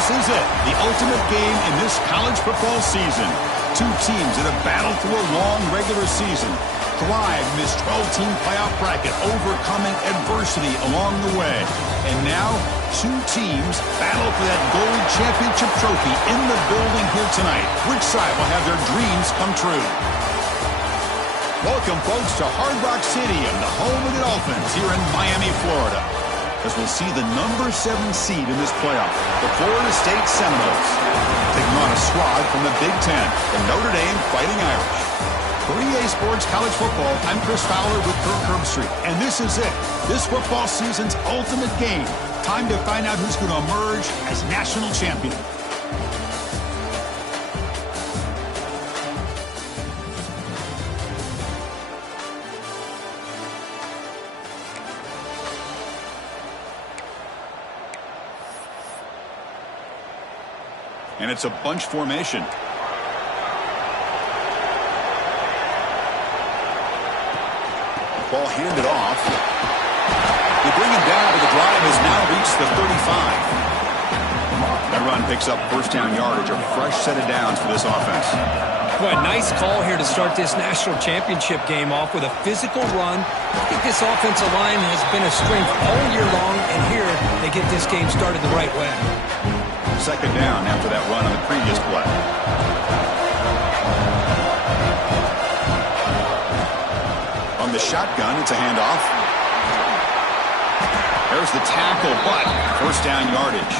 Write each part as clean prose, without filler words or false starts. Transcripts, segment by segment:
This is it, the ultimate game in this college football season. Two teams that have battled through a long regular season, thrived in this 12-team playoff bracket, overcoming adversity along the way. And now, two teams battle for that gold championship trophy in the building here tonight. Which side will have their dreams come true? Welcome, folks, to Hard Rock Stadium, the home of the Dolphins here in Miami, Florida, as we'll see the number 7 seed in this playoff, the Florida State Seminoles, taking on a squad from the Big Ten, the Notre Dame Fighting Irish. For EA Sports College Football, I'm Chris Fowler with Kirk Herbstreit, and this is it, this football season's ultimate game. Time to find out who's going to emerge as national champion. And it's a bunch formation. Ball handed off. They bring him down, but the drive has now reached the 35. That run picks up first down yardage, a fresh set of downs for this offense. Well, a nice call here to start this national championship game off with a physical run. I think this offensive line has been a strength all year long, and here they get this game started the right way. Second down after that run on the previous play. On the shotgun, it's a handoff. There's the tackle, but first down yardage.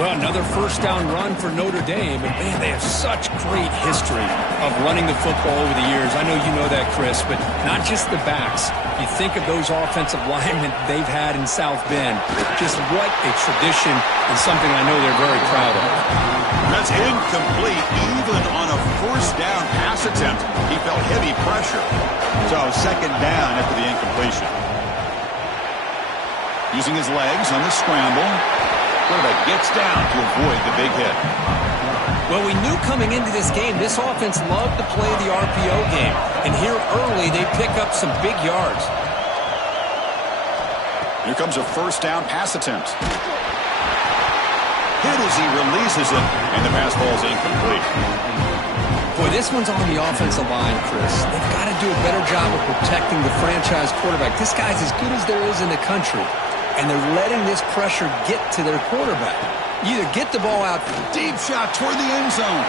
Well, another first down run for Notre Dame. And, man, they have such great history of running the football over the years. I know you know that, Chris, but not just the backs. You think of those offensive linemen they've had in South Bend. Just what a tradition and something I know they're very proud of. That's incomplete. Even on a first down pass attempt, he felt heavy pressure. So second down after the incompletion. Using his legs on the scramble. Quarterback gets down to avoid the big hit. Well, we knew coming into this game, this offense loved to play the RPO game. And here early, they pick up some big yards. Here comes a first down pass attempt. Hit as he releases it, and the pass ball is incomplete. Boy, this one's on the offensive line, Chris. They've got to do a better job of protecting the franchise quarterback. This guy's as good as there is in the country. And they're letting this pressure get to their quarterback. You either get the ball out. Deep shot toward the end zone.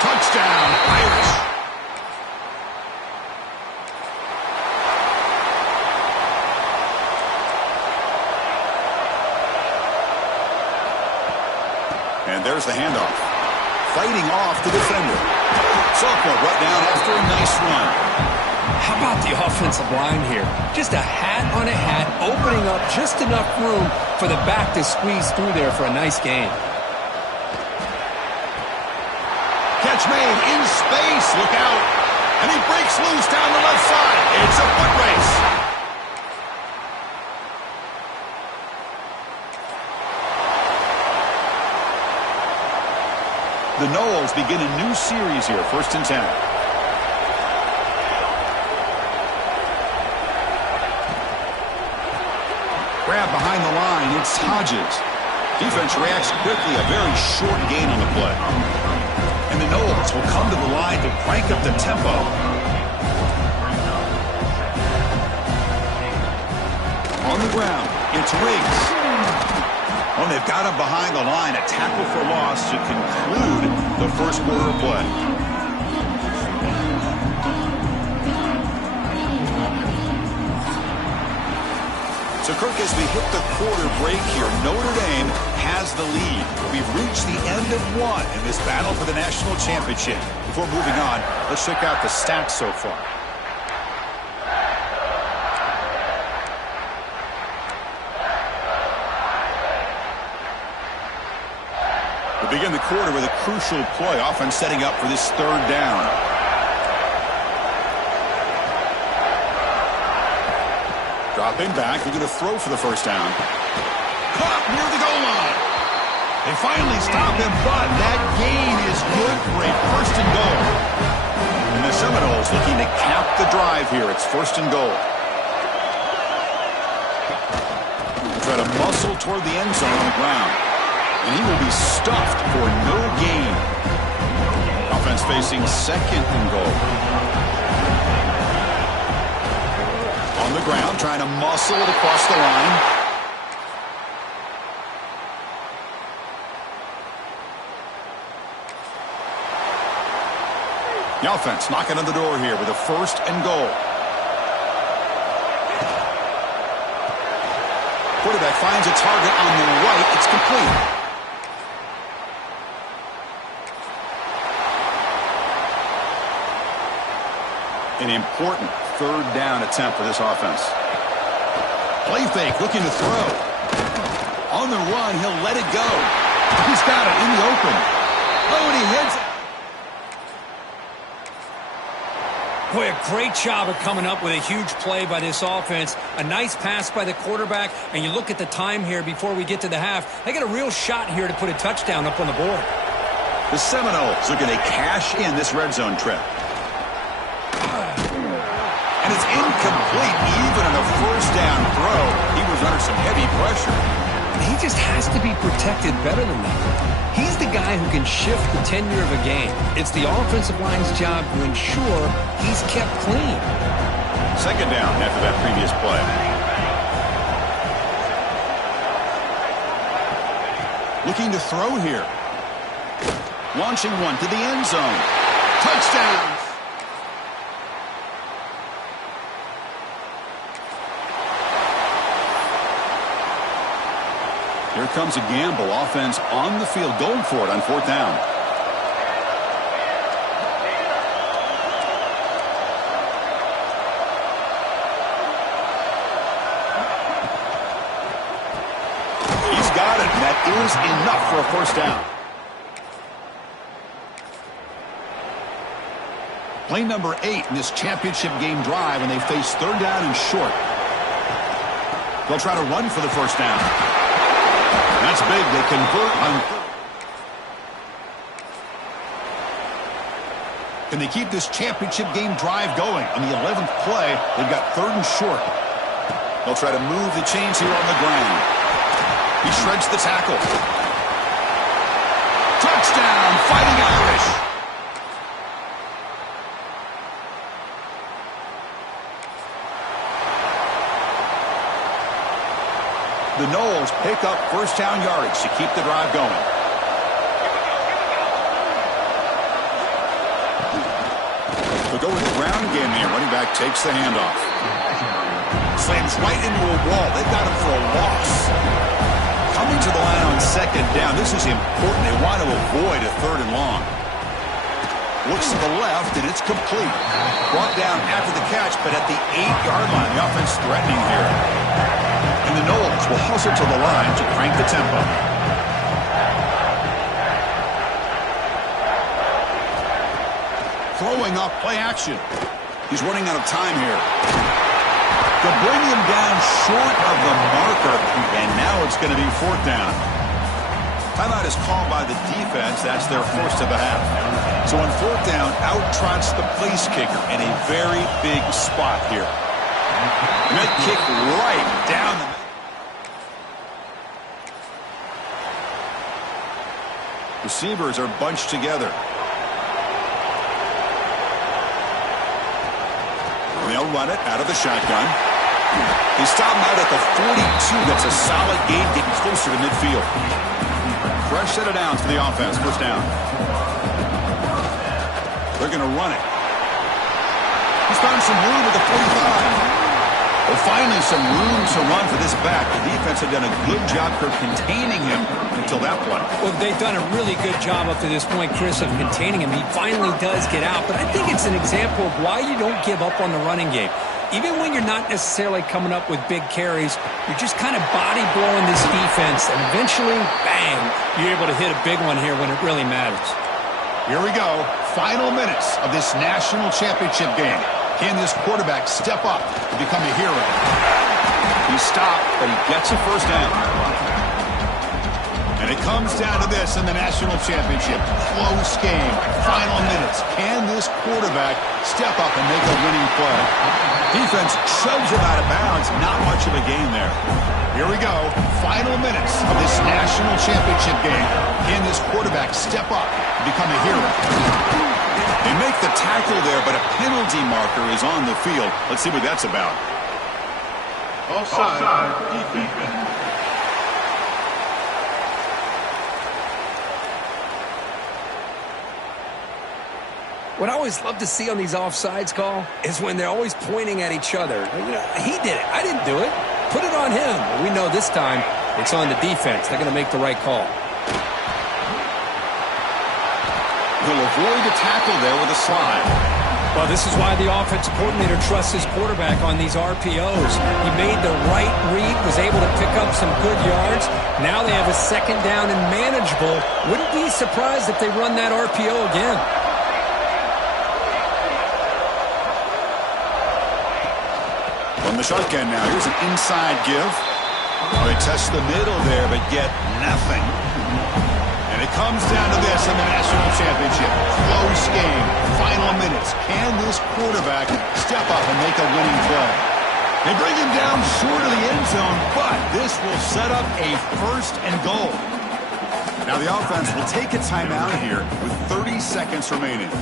Touchdown, Irish. And there's the handoff. Fighting off the defender. Sophomore brought down after a nice run. How about the offensive line here? Just a hat on a hat, opening up just enough room for the back to squeeze through there for a nice gain. Catch made in space. Look out. And he breaks loose down the left side. It's a foot race. The Noles begin a new series here, 1st and 10. Grab behind the line, it's Hodges. Defense reacts quickly, a very short gain on the play. And the Noles will come to the line to crank up the tempo. On the ground, it's Riggs. Well, they've got him behind the line, a tackle for loss to conclude the first quarter of play. So, Kirk, as we hit the quarter break here, Notre Dame has the lead. We've reached the end of one in this battle for the national championship. Before moving on, let's check out the stats so far. We begin the quarter with a crucial play, often setting up for this third down. Dropping back, they're going to throw for the first down. Caught near the goal line. They finally stop him, but that gain is good for a first and goal. And the Seminoles looking to cap the drive here. It's 1st and goal. try to muscle toward the end zone on the ground. And he will be stuffed for no gain. Offense facing 2nd and goal. On the ground, trying to muscle it across the line. The offense knocking on the door here with a 1st and goal. Quarterback finds a target on the right. It's complete. An important 3rd down attempt for this offense. Play fake, looking to throw. On the run, he'll let it go. He's got it in the open. Oh, and he hits it. Boy, a great job of coming up with a huge play by this offense. A nice pass by the quarterback, and you look at the time here before we get to the half. They got a real shot here to put a touchdown up on the board. The Seminoles looking to cash in this red zone trip. And it's incomplete. Even on a 1st down throw, he was under some heavy pressure. He just has to be protected better than that. He's the guy who can shift the tenure of a game. It's the offensive line's job to ensure he's kept clean. 2nd down after that previous play. Looking to throw here. Launching one to the end zone. Touchdown! Here comes a gamble. Offense on the field, going for it on 4th down. He's got it, and that is enough for a 1st down. Play number 8 in this championship game drive, and they face 3rd down and short. They'll try to run for the 1st down. That's big. They convert on 3rd. Can they keep this championship game drive going? On the 11th play, they've got 3rd and short. They'll try to move the chains here on the ground. He shreds the tackle. Touchdown, Fighting Irish. The Noles pick up 1st down yardage to keep the drive going. They'll go with the ground game here. Running back takes the handoff. Slams right into a wall. They've got him for a loss. Coming to the line on 2nd down. This is important. They want to avoid a 3rd and long. Looks to the left, and it's complete. Brought down after the catch, but at the 8-yard line. The offense threatening here. And the Noles will hustle to the line to crank the tempo. Throwing off play action. He's running out of time here. They'll bring him down short of the marker, and now it's going to be 4th down. Timeout is called by the defense. That's their 1st of the half. So on 4th down, out trots the place kicker in a very big spot here. And that kick right down the middle. Receivers are bunched together. They'll run it out of the shotgun. They stop him out at the 42. That's a solid gain, getting closer to midfield. Fresh set of downs for the offense. 1st down. They're going to run it. He's found some room at the 45. Well, finally some room to run for this back. The defense had done a good job for containing him until that play. Well, they've done a really good job up to this point, Chris, of containing him. He finally does get out, but I think it's an example of why you don't give up on the running game. Even when you're not necessarily coming up with big carries, you're just kind of body blowing this defense, and eventually, bang, you're able to hit a big one here when it really matters. Here we go. Final minutes of this national championship game. Can this quarterback step up and become a hero? He stopped, but he gets a 1st down. And it comes down to this in the national championship. Close game. Final minutes. Can this quarterback step up and make a winning play? Defense shoves him out of bounds. Not much of a gain there. Here we go. Final minutes of this national championship game. Can this quarterback step up and become a hero? They make the tackle there, but a penalty marker is on the field. Let's see what that's about. Offside defense. What I always love to see on these offsides call is when they're always pointing at each other. You know, he did it. I didn't do it. Put it on him. We know this time it's on the defense. They're going to make the right call. He'll avoid the tackle there with a slide. Well, this is why the offensive coordinator trusts his quarterback on these RPOs. He made the right read, was able to pick up some good yards. Now they have a second down and manageable. Wouldn't be surprised if they run that RPO again. From the shotgun now, here's an inside give. They test the middle there, but get nothing. And it comes down to this in the national championship. Close game, final minutes. Can this quarterback step up and make a winning play? They bring him down short of the end zone, but this will set up a first and goal. Now the offense will take a timeout here with 30 seconds remaining.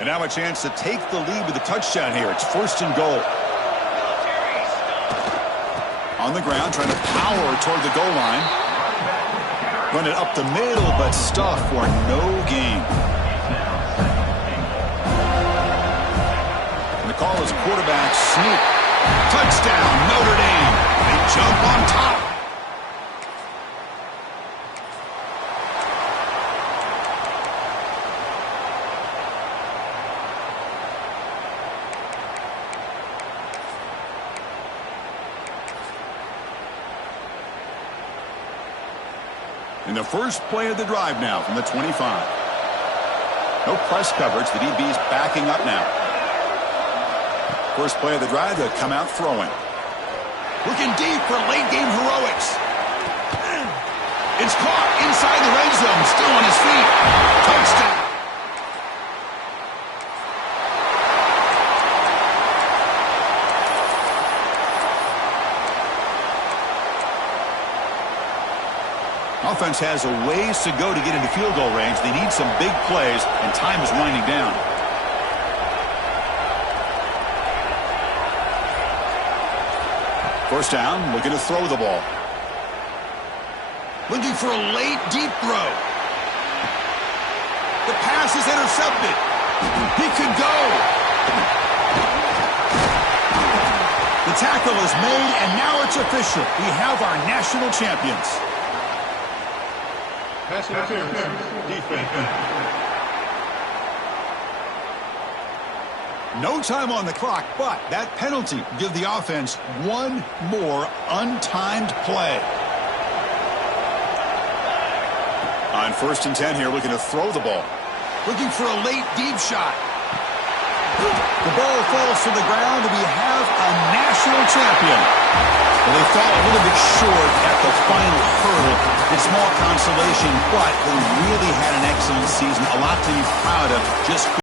And now a chance to take the lead with a touchdown here. It's first and goal. On the ground, trying to power toward the goal line. Run it up the middle, but stuffed for no gain. And the call is quarterback sneak. Touchdown, Notre Dame. They jump on top. In the first play of the drive now from the 25. No press coverage. The DB's backing up now. First play of the drive, they'll come out throwing. Looking deep for late game heroics. It's caught inside the red zone. Still on his feet. Touchdown. Offense has a ways to go to get into field goal range. They need some big plays, and time is winding down. First down, looking to throw the ball. Looking for a late, deep throw. The pass is intercepted. He could go. The tackle is made, and now it's official. We have our national champions. Pass interference defense. No time on the clock, but that penalty will give the offense one more untimed play. On first and 10 here, looking to throw the ball. Looking for a late deep shot. The ball falls to the ground, and we have a national champion. Well, they fell a little bit short at the final hurdle. It's small consolation, but they really had an excellent season. A lot to be proud of. Just